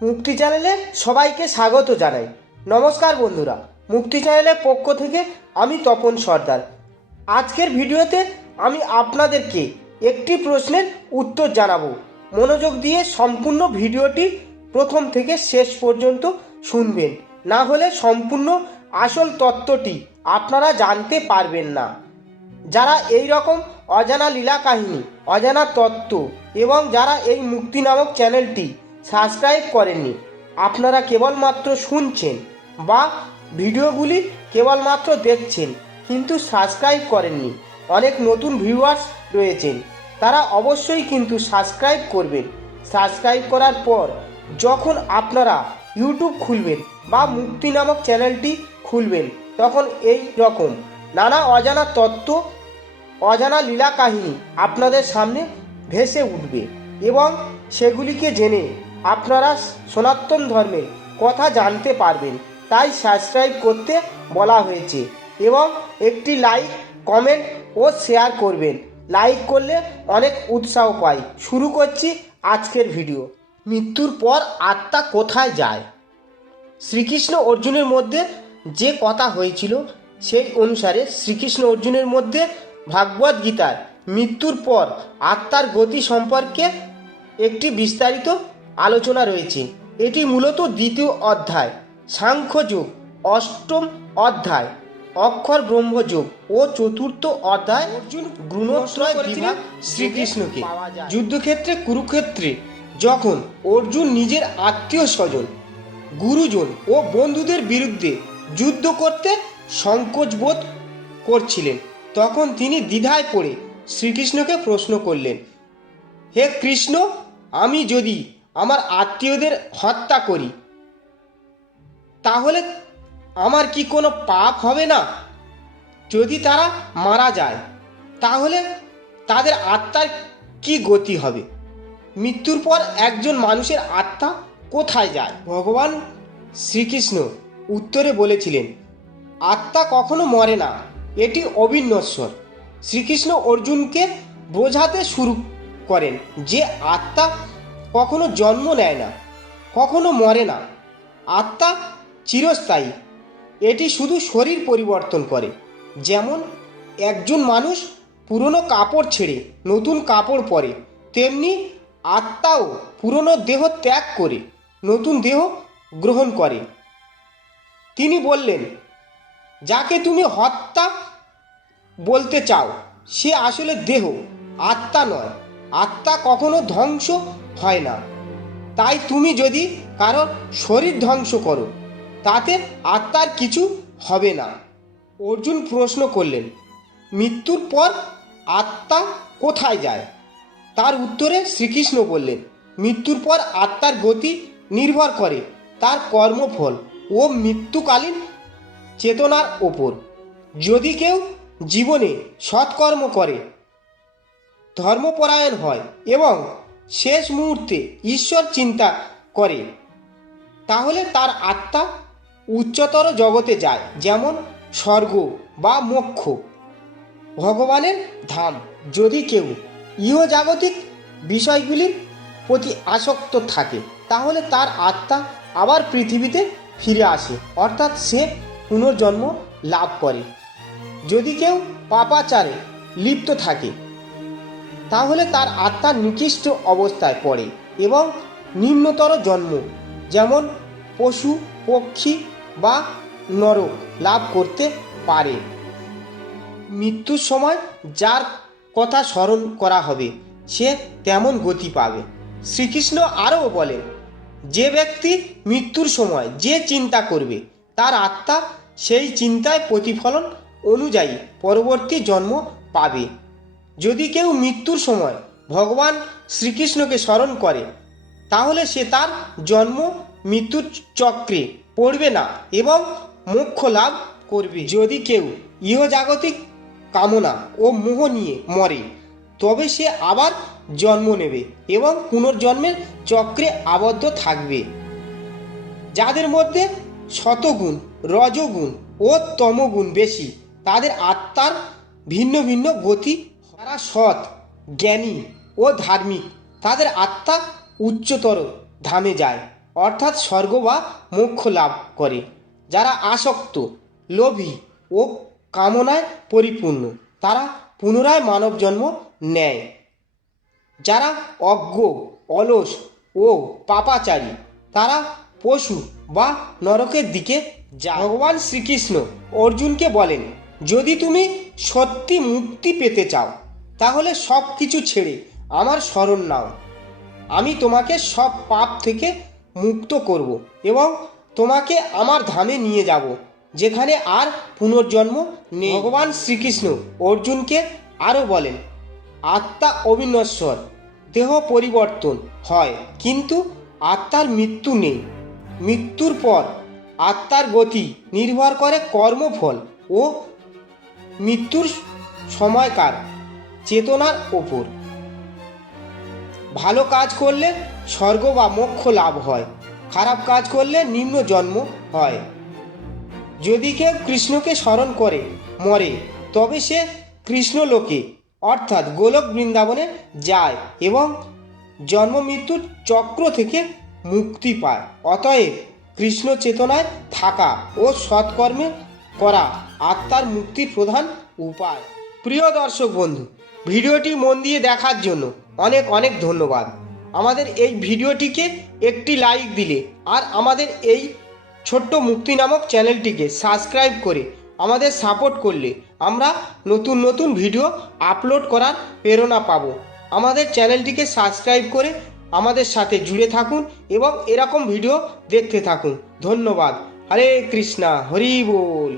মুক্তি চ্যানেলে সবাইকে স্বাগত জানাই। নমস্কার বন্ধুরা, মুক্তি চ্যানেলের পক্ষ থেকে আমি তপন সর্দার। আজকের ভিডিওতে আমি আপনাদেরকে একটি প্রশ্নের উত্তর জানাব। মনোযোগ দিয়ে সম্পূর্ণ ভিডিওটি প্রথম থেকে শেষ পর্যন্ত শুনবেন। না হলে সম্পূর্ণ আসল তত্ত্বটি আপনারা জানতে পারবেন না। যারা এই রকম অজানা লীলা কাহিনী, অজানা তত্ত্ব এবং যারা এই মুক্তি নামক চ্যানেলটি সাবস্ক্রাইব করেননি। আপনারা কেবলমাত্র শুনছেন বা ভিডিওগুলি কেবলমাত্র দেখছেন, কিন্তু সাবস্ক্রাইব করেননি। অনেক নতুন ভিউয়ার্স রয়েছেন, তারা অবশ্যই কিন্তু সাবস্ক্রাইব করবেন। সাবস্ক্রাইব করার পর যখন আপনারা ইউটিউব খুলবেন বা মুক্তি নামক চ্যানেলটি খুলবেন, তখন এই রকম নানা অজানা তত্ত্ব, অজানা লীলা কাহিনী আপনাদের সামনে ভেসে উঠবে এবং সেগুলিকে জেনে আপনারা সনাতন ধর্মের কথা জানতে পারবেন, তাই সাবস্ক্রাইব করতে বলা হয়েছে এবং একটি লাইক কমেন্ট ও শেয়ার করবেন। লাইক করলে অনেক উৎসাহ পাই। শুরু করছি আজকের ভিডিও মৃত্যুর পর আত্মা কোথায় যায়? শ্রীকৃষ্ণ অর্জুনের মধ্যে যে কথা হয়েছিল, সেই অনুসারে শ্রীকৃষ্ণ অর্জুনের মধ্যে ভাগবত গীতার মৃত্যুর পর আত্মার গতি সম্পর্কে একটি বিস্তারিত আলোচনা রয়েছে। এটি মূলত দ্বিতীয় অধ্যায় সাংখ্যযোগ অষ্টম অধ্যায় অক্ষর ব্রহ্মযোগ ও চতুর্থ অধ্যায় অর্জুন গুণত্রয় বিভাগ শ্রীকৃষ্ণকে। যুদ্ধক্ষেত্রে কুরুক্ষেত্রে যখন অর্জুন নিজের আত্মীয় স্বজন গুরুজন ও বন্ধুদের বিরুদ্ধে যুদ্ধ করতে সংকোচ বোধ করছিলেন তখন তিনি দ্বিধায় পড়ে শ্রীকৃষ্ণকে প্রশ্ন করলেন হে কৃষ্ণ আমি যদি আমার আত্মীয়দের হত্যা করি, তাহলে আমার কি কোনো পাপ হবে না? যদি তারা মারা যায়, তাহলে তাদের আত্মার কি গতি হবে? মৃত্যুর পর একজন মানুষের আত্মা কোথায় যায়? ভগবান শ্রীকৃষ্ণ উত্তরে বলেছিলেন, আত্মা কখনো মরে না, এটি অবিনশ্বর। শ্রীকৃষ্ণ অর্জুনকে বোঝাতে শুরু করেন যে আত্মা কখনো জন্ম নেয় না, কখনো মরে না। আত্মা চিরস্থায়ী। এটি শুধু শরীর পরিবর্তন করে। যেমন একজন মানুষ পুরনো কাপড় ছেড়ে নতুন কাপড় পরে, তেমনি আত্মাও পুরনো দেহ ত্যাগ করে নতুন দেহ গ্রহণ করে। তিনি বললেন, যাকে তুমি হত্যা বলতে চাও, সে আসলে দেহ, আত্মা নয়। আত্মা কখনো ধ্বংস হয় না। তাই তুমি যদি কারোর শরীর ধ্বংস করো, তাতে আত্মার কিছু হবে না। অর্জুন প্রশ্ন করলেন, মৃত্যুর পর আত্মা কোথায় যায়? তার উত্তরে শ্রীকৃষ্ণ বললেন, মৃত্যুর পর আত্মার গতি নির্ভর করে তার কর্মফল ও মৃত্যুকালীন চেতনার ওপর। যদি কেউ জীবনে সৎকর্ম করে, ধর্মপরায়ণ হয় এবং শেষ মুহূর্তে ঈশ্বর চিন্তা করে, তাহলে তার আত্মা উচ্চতর জগতে যায়, যেমন স্বর্গ বা মোক্ষ। ভগবানের ধাম, যদি কেউ ইহজাগতিক বিষয়গুলির প্রতি আসক্ত থাকে, তাহলে তার আত্মা আবার পৃথিবীতে ফিরে আসে, অর্থাৎ সে পুনর্জন্ম লাভ করে। যদি কেউ পাপাচারে লিপ্ত থাকে তাহলে তার আত্মা নিকৃষ্ট অবস্থায় পড়ে এবং নিম্নতর জন্ম, যেমন পশু, পক্ষী বা নরক লাভ করতে পারে। মৃত্যুর সময় যার কথা স্মরণ করা হবে, সে তেমন গতি পাবে। শ্রীকৃষ্ণ আরও বলেন যে ব্যক্তি মৃত্যুর সময় যে চিন্তা করবে, তার আত্মা সেই চিন্তায় প্রতিফলন অনুযায়ী পরবর্তী জন্ম পাবে। যদি কেউ মৃত্যুর সময় ভগবান শ্রীকৃষ্ণকে স্মরণ করে, তাহলে সে তার জন্ম, মৃত্যুর চক্রে পড়বে না এবং মোক্ষ লাভ করবে। যদি কেউ ইহজাগতিক কামনা ও মোহ নিয়ে মরে, তবে সে আবার জন্ম নেবে এবং পুনর্জন্মের চক্রে আবদ্ধ থাকবে। যাদের মধ্যে শতগুণ, রজগুণ ও তমগুণ বেশি, তাদের আত্মার ভিন্ন ভিন্ন গতি যারা সৎ, জ্ঞানী ও ধার্মিক। তাদের আত্মা উচ্চতর ধামে যায়, অর্থাৎ স্বর্গ বা মোক্ষ লাভ করে। যারা আসক্ত, লোভী ও কামনায় পরিপূর্ণ, তারা পুনরায় মানব জন্ম নেয়। যারা অজ্ঞ, অলস ও পাপাচারী, তারা পশু বা নরকের দিকে যায়। ভগবান শ্রীকৃষ্ণ অর্জুনকে বলেন, যদি তুমি সত্যি মুক্তি পেতে চাও তাহলে সব কিছু ছেড়ে আমার শরণ নাও। আমি তোমাকে সব পাপ থেকে মুক্ত করব এবং তোমাকে আমার ধামে নিয়ে যাব, যেখানে আর পুনর্জন্ম নেই। ভগবান শ্রীকৃষ্ণ অর্জুনকে আরও বলেন, আত্মা অবিনশ্বর, দেহ পরিবর্তন হয়, কিন্তু আত্মার মৃত্যু নেই। মৃত্যুর পর আত্মার গতি নির্ভর করে কর্মফল ও মৃত্যুর সময়কার। চেতনার ওপর। ভালো কাজ করলে স্বর্গ বা মোক্ষ লাভ হয়, খারাপ কাজ করলে নিম্ন জন্ম হয়। যদি কেউ কৃষ্ণকে স্মরণ করে, মরে, তবে সে কৃষ্ণলোকে, অর্থাৎ গোলক বৃন্দাবনে যায় এবং জন্ম মৃত্যুর চক্র থেকে মুক্তি পায়। অতএব কৃষ্ণ চেতনায় থাকা ও সৎকর্মে করা আত্মার মুক্তির প্রধান উপায়। প্রিয় দর্শক বন্ধু ভিডিওটি মন দিয়ে দেখার জন্য অনেক অনেক ধন্যবাদ। আমাদের এই ভিডিওটিকে একটি লাইক দিলে আর আমাদের এই ছোট্ট মুক্তি নামক চ্যানেলটিকে সাবস্ক্রাইব করে আমাদের সাপোর্ট করলে আমরা নতুন নতুন ভিডিও আপলোড করার প্রেরণা পাব। আমাদের চ্যানেলটিকে সাবস্ক্রাইব করে আমাদের সাথে জুড়ে থাকুন এবং এরকম ভিডিও দেখতে থাকুন। ধন্যবাদ। হরে কৃষ্ণা। হরি বল।